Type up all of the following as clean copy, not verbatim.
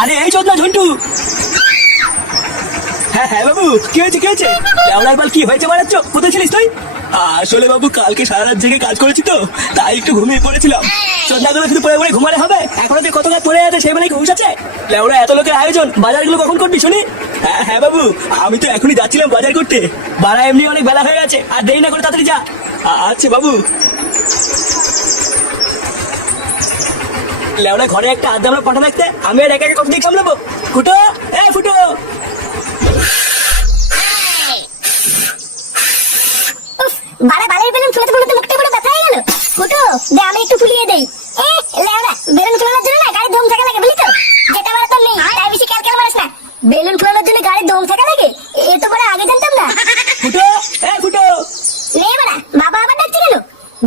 আরে এই চোদ না ঝন্টু। হ্যাঁ হ্যাঁ বাবু, কি হয়েছে কি হয়েছে? লেওড়ার বাল কি হয়েছে মারাচ্ছ? কোথায় ছিলিস তুই? আসলে বাবু কালকে সারা রাত জেগে কাজ করেছি তো, তাই একটু ঘুমিয়ে পড়েছিলাম। সন্ধ্যাগুলো শুধু পড়ে পড়ে ঘুমালে হবে? এখনো যে কত কাজ পড়ে আছে সেই মানে কি হুঁশ আছে? লেওড়া এত লোকের আয়োজন, বাজারগুলো কখন করবি শুনি? হ্যাঁ হ্যাঁ বাবু, আমি তো এখনই যাচ্ছিলাম বাজার করতে। বাড়া এমনি অনেক বেলা হয়ে গেছে, আর দেরি না করে তাড়াতাড়ি যা। আচ্ছা বাবু। লেওড়া ঘরে একটা আড্ডা আমরা পাঠা থাকতে আমি আর একা একা কত দিক সামলাবো? ফুটো, এ ফুটো। বারে বালের বেলুন ফুলাতে ফুলাতে মুখটা পুরো ব্যথা হয়ে গেল। ফুটো দে আমি একটু ফুলিয়ে দেই। লেওড়া বেলুন ফুলানোর জন্য না গাড়ি দম থাকা লাগে বুঝলি তো? যেটা বাড়া তোর নেই তাই বেশি ক্যালক্যাল মারিস না। বেলুন ফুলানোর জন্য গাড়ির দম থাকা লাগে এ তো বড় আগে জানতাম না। ফুটো, এ ফুটো। লে বাড়া বাবা আবার ডাকছে কেন?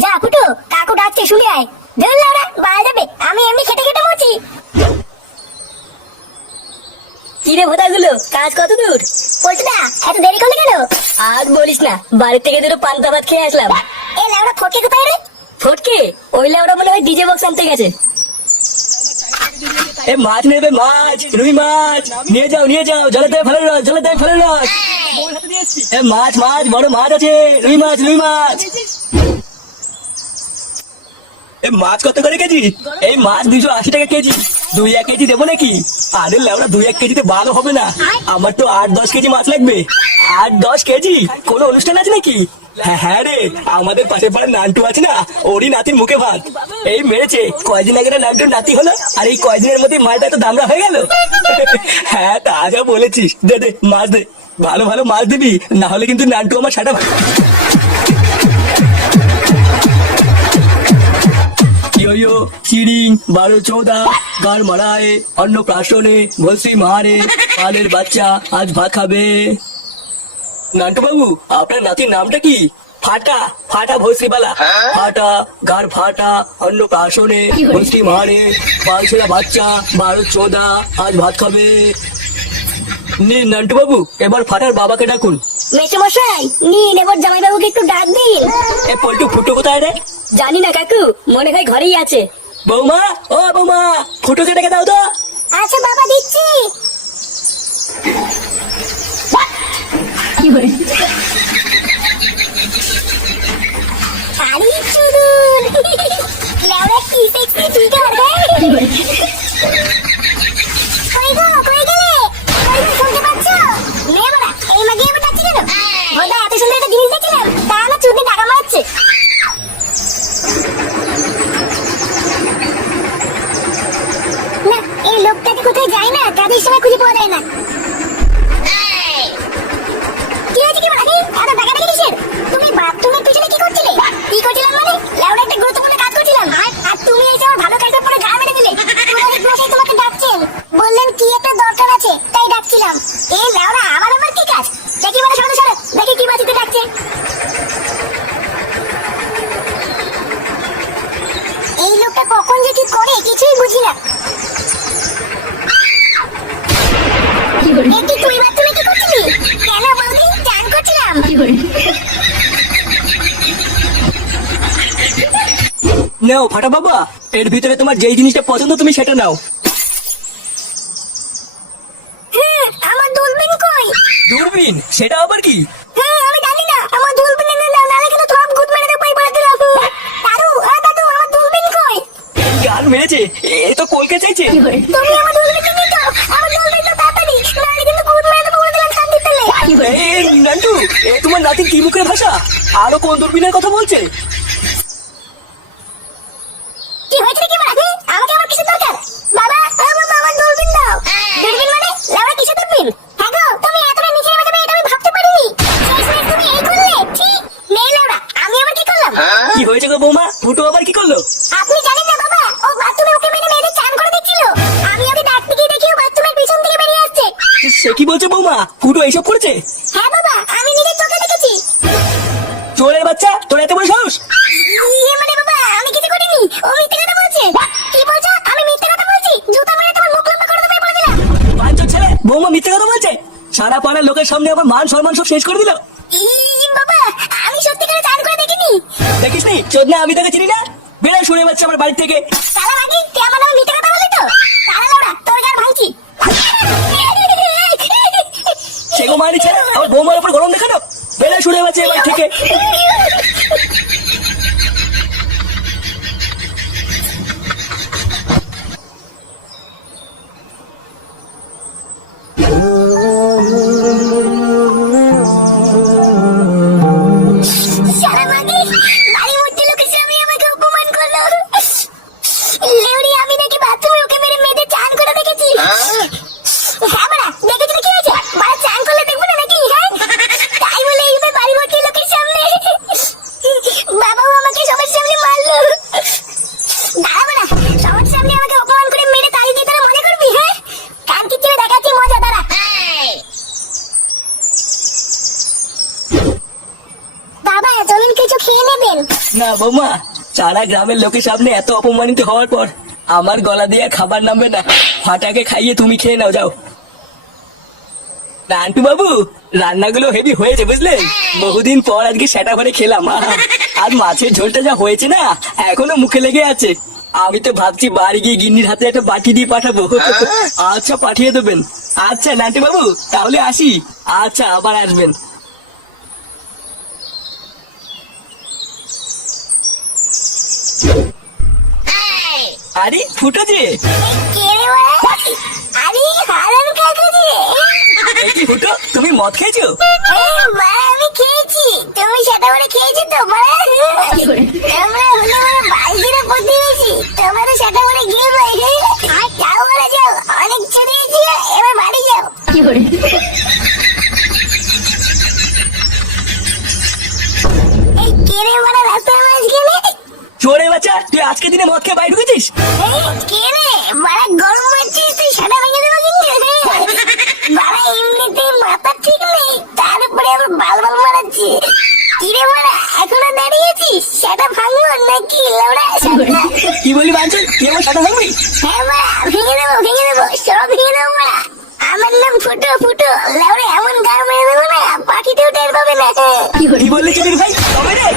যা ফুটো কাকু ডাকছে শুনে আয়। ধর লেওড়া বাড়া যাবে, আমি এমনি খেটে খেটে মরছি। কিরে ভোদাগুলো, কাজ কত দূর? পল্টুদা এত দেরি করলে কেন? আর বলিস না, বাড়ি থেকে দুটো পান্তা ভাত খেয়ে আসলাম। এ লেওড়া ফটকে কোথায় রে? ফটকে ওই লেওড়া মনে হয় ডিজে বক্স আনতে গেছে। এ মাছ নেবে, মাছ, রুই মাছ নিয়ে যাও নিয়ে যাও, জলেতে ফেলে রস, জলেতে ফেলে রস। এ মাছ মাছ, বড় মাছ আছে, রুই মাছ রুই মাছ। এ মাছ কত করে কেজি? এই মাছ 280 টাকা কেজি। 2-1 কেজি দেবো নাকি? আরে লেওড়া 2-1 কেজিতে ভালো হবে না, আমার তো 8-10 কেজি মাছ লাগবে। 8-10 কেজি? কোনো অনুষ্ঠান আছে নাকি? হ্যাঁ হ্যাঁ রে, আমাদের পাশের পাড়ার নান্টু আছে না, ওরই নাতির মুখে ভাত। এই মেরেছে, কয়দিন আগে না নান্টুর নাতি হলো, আর এই কয়দিনের মধ্যে মাছটা তো দামড়া হয়ে গেল। হ্যাঁ তা যা বলেছিস, দে দে মাছ দে, ভালো ভালো মাছ দিবি, না হলে কিন্তু নান্টু আমার সাটা। চিড়িং 12-14 গার মারায় অন্নপ্রাশনে ভস্রী মারে পালের বাচ্চা আজ ভাত খাবে। নান্টু বাবু, আপনার নাতির নামটা কি? ফাটা, ফাটা ভস্রীবালা। ফাটা, গার ফাটা, অন্নপ্রাশনে ভস্রী মারে পালছেলা বাচ্চা 12-14 আজ ভাত খাবে। নিন নান্টু বাবু, এবার ফাটার বাবাকে ডাকুন। মেসোমশাই নিন এবার জামাইবাবুকে একটু ডাক দিন। এ পল্টু ফুটো কোথায় রে? জানি না কাকু, মনে হয় ঘরেই আছে। বৌমা, ও বৌমা, ফুটোকে ডেকে দাও তো। আচ্ছা বাবা দিচ্ছি। আরে চুদুন লেওড়া কি সেক্সি ফিগার রে। কই গো কই গেলে? কই গো শুনতে পাচ্ছ? নে বড়া এই মাগি আবার ডাকছি কেন? ওদা এত সুন্দর একটা জিনিস দেখছিলাম, তা না চুদনি টাকা মারছে। না এই লোকটাকে কোথায় যায় না, কাজের সময় খুঁজে পাওয়া যায় না। কি হয়েছে কি বলা? এত ডাকাডাকি কিসের? তুমি বাথরুমের পিছনে কি করছিলে? কি করছিলাম মানে? লেওড়া একটা গুরুত্বপূর্ণ কাজ করছিলাম, আর তুমি এসে আমার ভালো কাজটা পরে গা মেরে দিলে। পুরোহিত মশাই তোমাকে ডাকছেন, বললেন কি একটা দরকার আছে তাই ডাকছিলাম। এই লেওড়া আমার আবার কি কাজ? দেখি বলে সরো সরো, দেখি কি বাজিতে ডাকছে। এই লোকটা কখন যে কি করে কিছুই বুঝি না। একি তুই বাথরুমে কি করছিলি? কেন বৌদি? চান করছিলাম। নাও ফাটা বাবা, এর ভিতরে তোমার যেই জিনিসটা পছন্দ তুমি সেটা নাও। আমার দূরবীন কই? দূরবীন? সেটা আবার কি? আমি জানি না, আমার দূরবীন এনে দাও, নাহলে কিন্তু সব গুদ মেরে দেবো এই বাড়িতে রাখো। দাদু দাদু আমার দূরবীন কই? গান মেরেছে, এ তো কলকে চাইছে। তুমি আমার দূরবীন নিয়ে যাও, আমার দূরবীন তো তাড়াতাড়ি, নাহলে কিন্তু গুদ মেরে দেবো বলে দিলাম শান্তি পেলে। এই নান্টু, এ তোমার নাতির কি মুখের ভাষা? আরো কোন দূরবীনের কথা বলছে? কি হয়েছে কি বলা? আমাকে আমার কিসের দরকার? বাবা বাবা আমার দূরবীন দাও। দূরবীন মানে লাউড়া কিসের দূরবীন? হ্যাঁ গো তুমি এতটা নিচে নেমে যাবে এটা আমি ভাবতে পারিনি। শেষমেশ তুমি এই করলে? ঠিক নেই লাউড়া, আমি আবার কি করলাম? কি হয়েছে গো বৌমা? ফুটো আবার কি করলো? আপনি জানেন না বাবা, ও বাথরুমে ওকে মেনে মেয়েদের চান করে দিচ্ছিল। আমি ওকে ডাকতে গিয়ে দেখি ও বাথরুমের পিছন থেকে বেরিয়ে আসছে। সে কি বলছে বৌমা? ফুটো এইসব করেছে? হ্যাঁ বাবা আমি নিজের চোখে দেখেছি। চোরের বাচ্চা, তোর এত বড় সাহস? মানে বাবা আমি কিছু করিনি, ও মিথ্যে কথা বলছে। কি বলছো? আমি মিথ্যে কথা বলছি? জুতা মেরে তোমার মুখ লম্বা করে দেবে বলে দিলাম। বাঞ্চোর ছেলে, বৌমা মিথ্যে কথা বলছে? সারা পাড়ার লোকের সামনে আমার মান সম্মান সব শেষ করে দিল। বাবা আমি সত্যি করে চান করে দেখিনি। দেখিস নি চোদনা, আমি তাকে চিনি না। বেড়া শুনে পাচ্ছে আমার বাড়ি থেকে। সালা মাগি তুই আমার নামে মিথ্যে কথা বললি তো? সালা লাউড়া তোর গার ভাঙছি। বৌমার উপর গরম দেখানো? বেলা শুনে বাঁচে এবার থেকে। শালা মাগি, বাড়ির মধ্যে লোকের সামনে আমাকে অপমান করলো। লেউড়ি, আমি নাকি বাথরুমে ওকে মেরে মেয়েদের চান করে দেখেছি। হ্যাঁ বাড়া, দেখেছি তো কি হয়েছে? বাড়া চান করলে দেখবো না নাকি? হ্যাঁ, তাই বলে এইভাবে বাড়ির মধ্যে লোকের সামনে বাবাও আমাকে সবার সামনে মারলো। দাঁড়া বাড়া, সবার সামনে আমাকে অপমান করে মেরে তাড়িয়ে দিয়ে তোরা মজা করবি? হ্যাঁ, কান কি চেয়ে দেখাচ্ছি মজা, দাঁড়া। বাবা চলুন কিছু খেয়ে নেবেন। না বৌমা, সারা গ্রামের লোকের সামনে এত অপমানিত হওয়ার পর আমার গলা দিয়ে আর খাবার নামবে না। ফাটাকে খাইয়ে তুমি খেয়ে নাও, যাও। নান্টু বাবু, রান্নাগুলো হেভি হয়েছে বুঝলে। বহুদিন পর আজকে সেটা করে খেলাম। আর মাছের ঝোলটা যা হয়েছে না, এখনো মুখে লেগে আছে। আমি তো ভাবছি বাড়ি গিয়ে গিন্নির হাতে একটা বাটি দিয়ে পাঠাবো। আচ্ছা, পাঠিয়ে দেবেন। আচ্ছা নান্টু বাবু, তাহলে আসি। আচ্ছা, আবার আসবেন। আরে ফুটো যে, কে রে বাড়া? আরে হারান কাকা যে। এই কি ফুটো, তুমি মদ খেয়েছো? বাড়া আমি খেয়েছি, তুমি সেটা করে খেয়েছি তো বাড়া? আমরা হলো বাড়া বালতিরে প্রতিবেশী, তোমাদের সেটা করে গিয়ে ভাই। আর যাও বাড়া যাও, অনেক চড়িয়েছি, এবার বাড়ি যাও। এই কে রে বাড়া রাস্তায় মাঝখানে? চোরে বাচ্চা, তুই আজকে দিনে মদ খেয়ে বাইরে ঢুকেছিস? কে রে বাড়া, গরম মারছিস তুই, সেটা ভেঙে দেবো কিন্তু। বাড়া এমনিতেই মাথা ঠিক নেই, তার উপরে আবার বাল মারাচ্ছি। কিরে বাড়া, এখনো দাঁড়িয়েছিস? সেটা ভাঙবো নাকি লেওড়া সেটা? কি বলি বাঞ্চল, তুই আমার সাথে থাকবি? হ্যাঁ বাড়া, ভেঙে দেবো, সব ভেঙে দেবো বাড়া। আমার নাম ফুটো ফুটো, লেওড়া এমন গান মেরে দেবো না, পাখিতেও টের পাবে না। কি বললি চুদির ভাই, তবে রে।